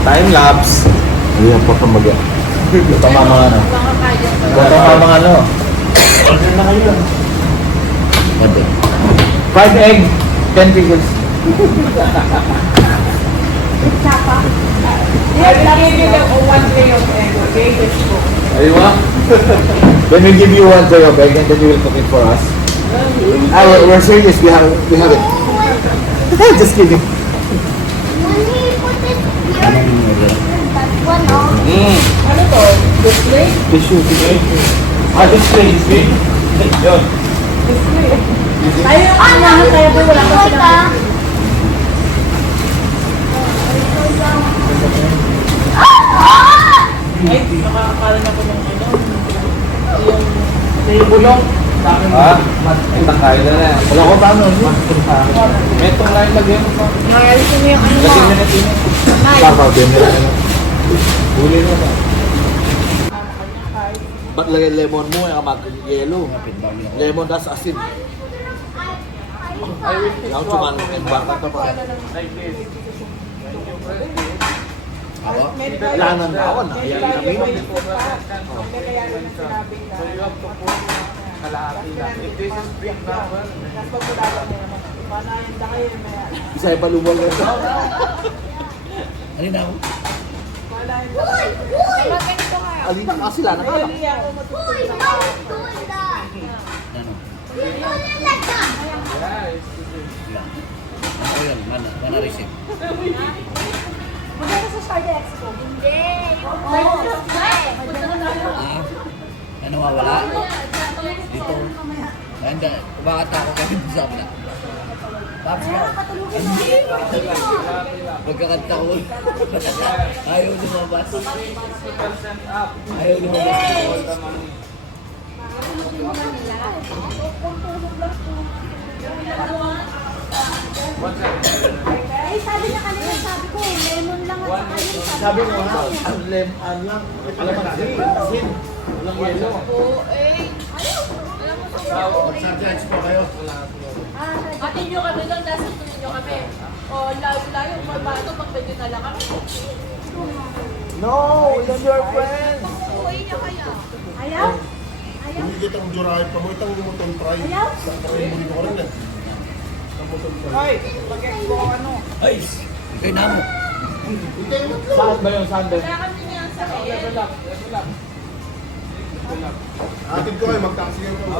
Time lapse. Ayan pa pamaga. Ito mga ano. Ito mga ano. Order na kayo. Pwede. 5 egg, 10 pickles. I will give you the 1 tray of egg, okay? Let's go. Ayun ba? Then we give you 1 tray of egg and then you will cook it for us. We're serious. We have it. Just kidding. When he put it here, that one off. Ano to? Display? Tissue. Display. Yun. Display. Tayo yung ano, kaya ba wala pa silang... Ay, nakakapalan ako ng ano. Yung bulong. Itang kain na na. Wala ko paano. Metong lang lagyan mo. Nakalisin mo yung ano mo. Lagyan na natin. Papa, binila na. Huli na ba? Ba't lagay lemon mo? Yung mag-yellow. Lemon, tas asin. Yung cuman, yung bata ka pa. Ako? Kailangan na ako na. Yan kami. Kaya rin ang sinabing na. If this is big number, tapos pagkulalan mo naman. Panahin na kayo na yan. Isa yung paluwal na ito. Ano na ako? Panahin na kayo. Ganito ka. Alina ka sila. Nakala. Hindi ako Uy, matutulog. why are you doing that? Ano? You doing it like that? Ako yun, mana receipt. Magkano sa Sharda Expo? Hindi. Ah? Ano wala? Dito. Handa, bakit ako kami sa kapila? Tapos na. Magkakanta ko. Ayaw lumabas. Ayaw lumabas. Ay, sabi niya kanina, sabi ko, lemon lang at saka yun. Sabi mo ha, ang lemon lang. Alam mo, asin. Walang yelo. Mag-subjects po kayo. Atin nyo kami doon, nasa tuloy nyo kami. O, layo-layo, paano pag medyo na lang kami. No, you're your friends. Uwi niya kaya. Ayaw? Ayaw? Hindi kita ang jurahin pa mo, itang lumutong fry. Ayaw? Sa muli ko rin eh. Ay, mag-expo ano? Ay! Kaya na mo. Saan ba yun? Saan ba yun? Kaya kami niya sa Level up. Atid ko ay magtaksi yan po.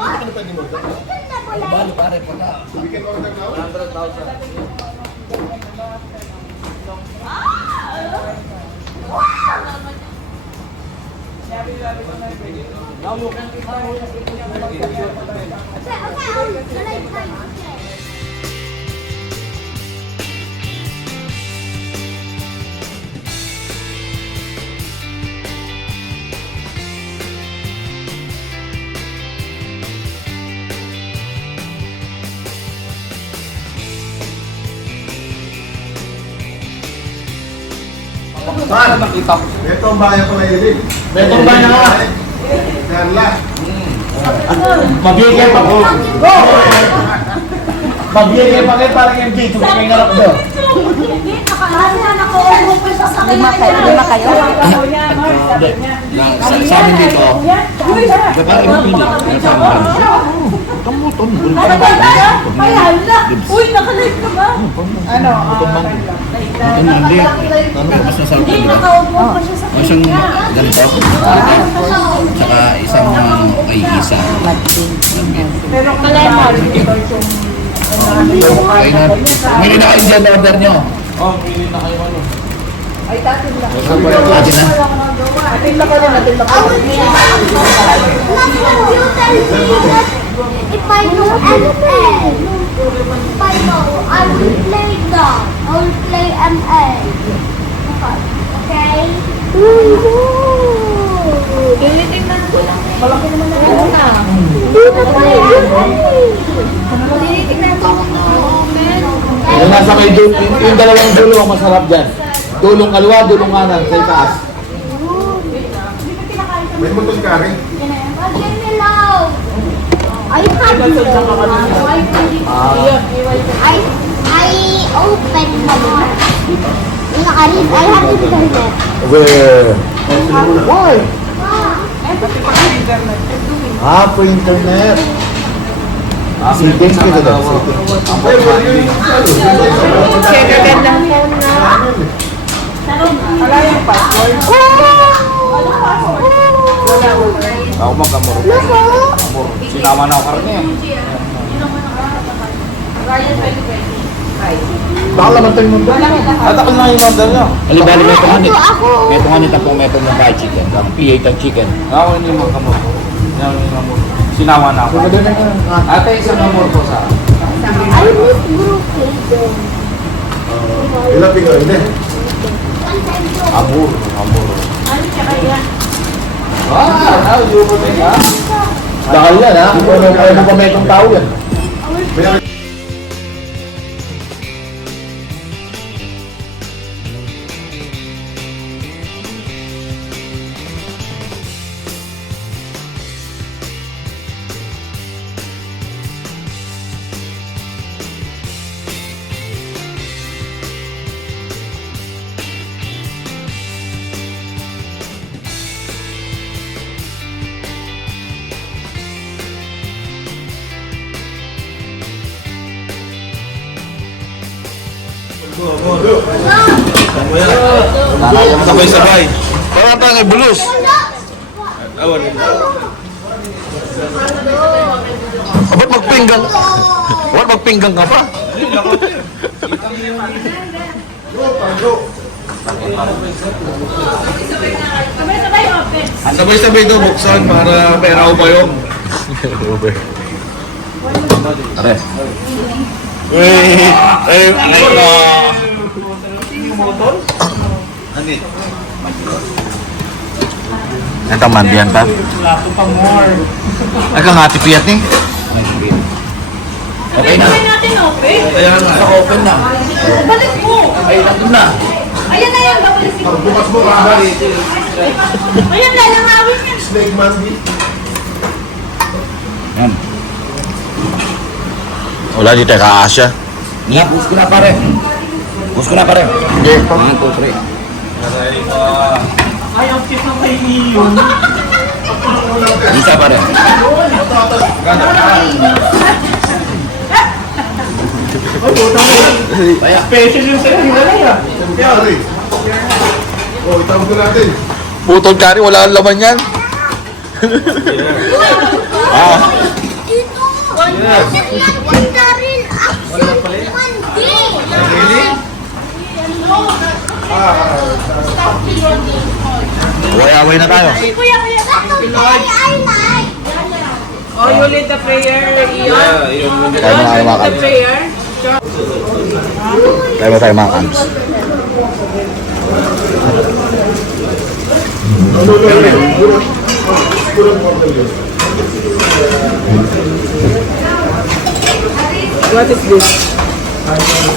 Ano ka pwede mo? Balo pare pagka. Weekend order now? 100,000. Now you can eat now. Okay, okay. Saan nakita ko? Ito ang bayan ko na yun. Betong ba na nga? Carla. Mabigay pa ko. Mabigay pa kayo parang yung dito. Kaya ngarap doon. Lima kayo? Sa amin dito, kapag pili. Kamuton. Uy, nakalive ka ba? Ano? Ano hindi? Ano mas nasarap Hindi, dito? nakaupo pa siya sa O siyang ganito. Saka isang ay isa. Pero kailangan ito yung... Okay na. May na kayo dyan order nyo. Oh, pili na kayo ano. Ay, tatin lang. Atin na. Atin lang kayo, atin lang kayo. If I know MA, if I know, I will play that. I will play MA. Okay? Tinitingnan ko lang. Malaki naman na rin na. Play MA. Tinitingnan ko lang. Yung nasa may dulo, yung dalawang dulo ang masarap dyan. Dulong kaliwa, dulong kanan, sa itaas. May mutong kari. Again, hello. I can't do it. I open more. I have internet. Where? Why? Pati pag internet. Ah, for internet. Settings ka na daw. Check agad lang phone na. Wala yung password. Ako magkamuro. Sinama na ako karne. Baka laman tayo mo ba? At ako na yung order niya. Alibali, may tunganit. Ako. May tunganit ang pumeto ng fried chicken. Ang P8 ang chicken. Ako hindi magkamuro. Sinama na ako. Ate, isang amor ko sa I miss Brooklyn. Ilang tinggal ini? amor. Ano tsaka yan? Ah, yung pumeto. Dahil yan ha. Kaya mo pa may itong tao yan. Sabay-sabay. Parang tayo ngay bulus. Awan. Ba't magpinggang? Ba't magpinggang ka pa? Sabay-sabay open. Sabay-sabay daw buksan para pera pa yung. Are. Ito mandiyan pa. Agak ngati piyat nih. Okay na. Sabay natin open. Open na. Balik mo. Ay, nandun na. Ayan na yan. Babalik mo. Bukas mo kahari. Ayan, lalangawin yan. Snake mandi. Yan. Wala di tayo kaasya. Nga, bus ko na pare. Bus ko na pare. Hindi. 1, 2, 3. Ayaw kita kay Iyon. Isa pare. Kaya. Special yung sa'yo. Wala yan. Kahari. Oh, itawag ko natin. Putol kari, wala ang laman yan. Dito. One barrel. One day. Away-away na tayo. Kuya. I like. Oh, you lead the prayer, Iyon. Kaya mo tayo mga The kams. prayer. Kaya mo tayo mga kams. What is this?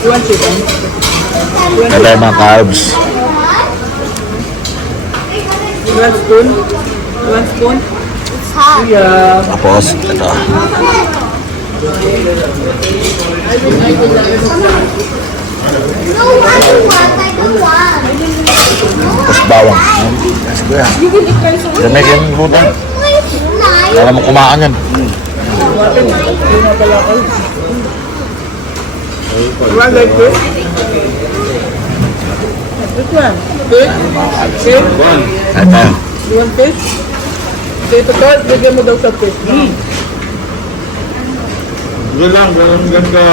You want chicken? Kaya tayo mga carbs. You want spoon? You want spoon? It's hot. Yeah. Tapos, ito. No, I don't want. Tapos bawang. Yes, kuya. Lamig yung butan. It's nice. Wala mo kumaan yan. You want like this? This one. Fish? Fish? Ito. You want fish? Dito to, bigyan mo daw sa fish. Ganun ganda.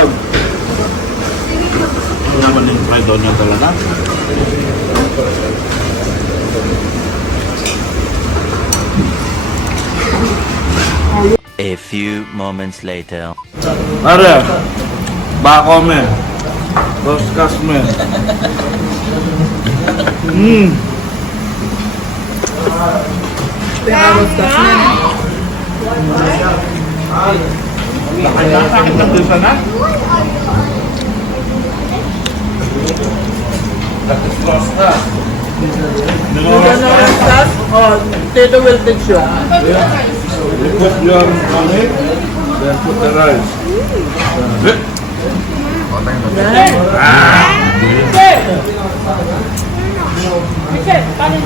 Ano naman yung fried onion talaga? A few moments later. Are, bako me. Roskas me. Tinawag ka na. Nakakakit ng dito na? You gonna start? Oh, Tito will teach you. You put your money, then put the rice. Yan. Michelle, paano?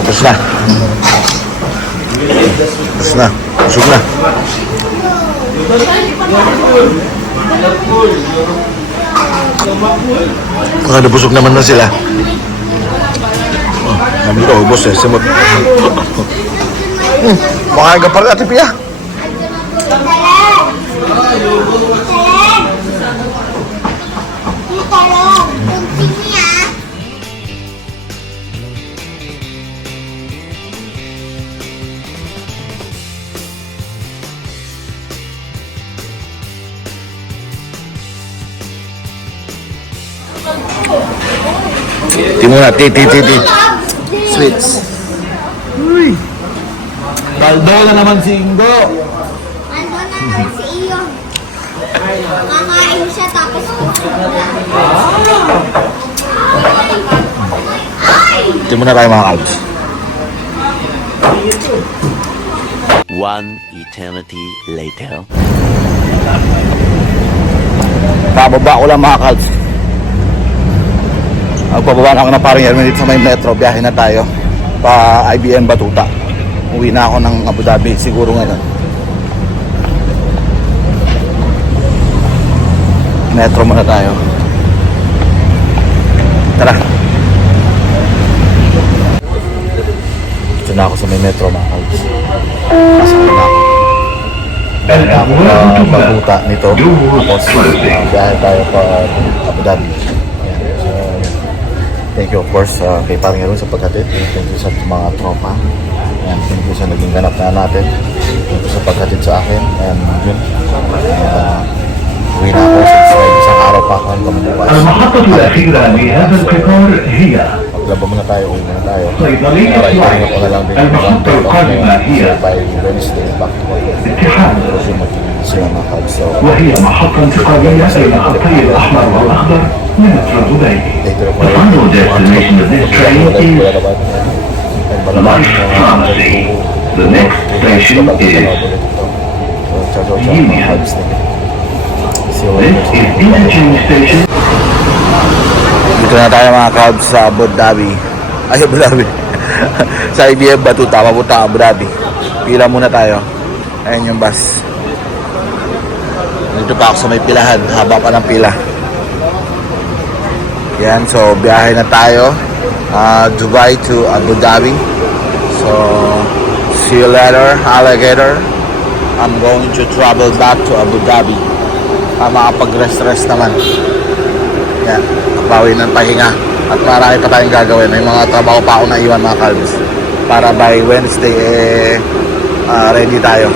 Tapos na. Tapos na. Busog na. Mga nabusog naman na sila. Oh, namin ko, ubos eh. Simot. Makain ka pa rin, Ate Pia. Ti muna, ti. Sweets. Uy. Baldo na naman si Ingo. Ando na naman si Iyo. Kakain siya tapos Ti muna tayo mga kalbs. One eternity later. Pababa ko lang mga kalbs. Pababa na ako ng parang Herman dito sa may metro. Biyahe na tayo pa IBM Batuta. Uwi na ako ng Abu Dhabi siguro ngayon. Metro muna tayo. Tara. Dito na ako sa may metro mga kalbs. Pasok na ako. Biyahe na ako sa Batuta nito. Tapos biyahe tayo pa Abu Dhabi. Thank you of course kay Panginoon sa paghatid. Thank you sa mga tropa. And thank you sa naging ganap na natin. Thank you sa paghatid sa akin. And yun. Uwi na ako. Isang araw pa ako ang kamubukas. Maglaba muna tayo. Uwi na tayo. Pahinga ko na lang din. By Wednesday back to work. Pero yung mag-iisip na mga kalbs. وهي محطة انتقالية بين خطي الأحمر والأخضر لمترو دبي. The final destination of this train is Life Pharmacy. The next station is Union. This is interchange station. Dito na tayo mga kalbs sa Abu Dhabi. Ay, Abu Dhabi. Sa IBM Batuta, papunta Abu Dhabi. Pila muna tayo. Ayun yung bus. Dito pa ako sa may pilahan. Haba pa ng pila. Yan, so biyahe na tayo. Dubai to Abu Dhabi. So, see you later, alligator. I'm going to travel back to Abu Dhabi. Makapag-rest naman. Yan, kapawi ng pahinga. At marami pa tayong gagawin. May mga trabaho pa ako na iwan mga kalbs. Para by Wednesday, ready tayo.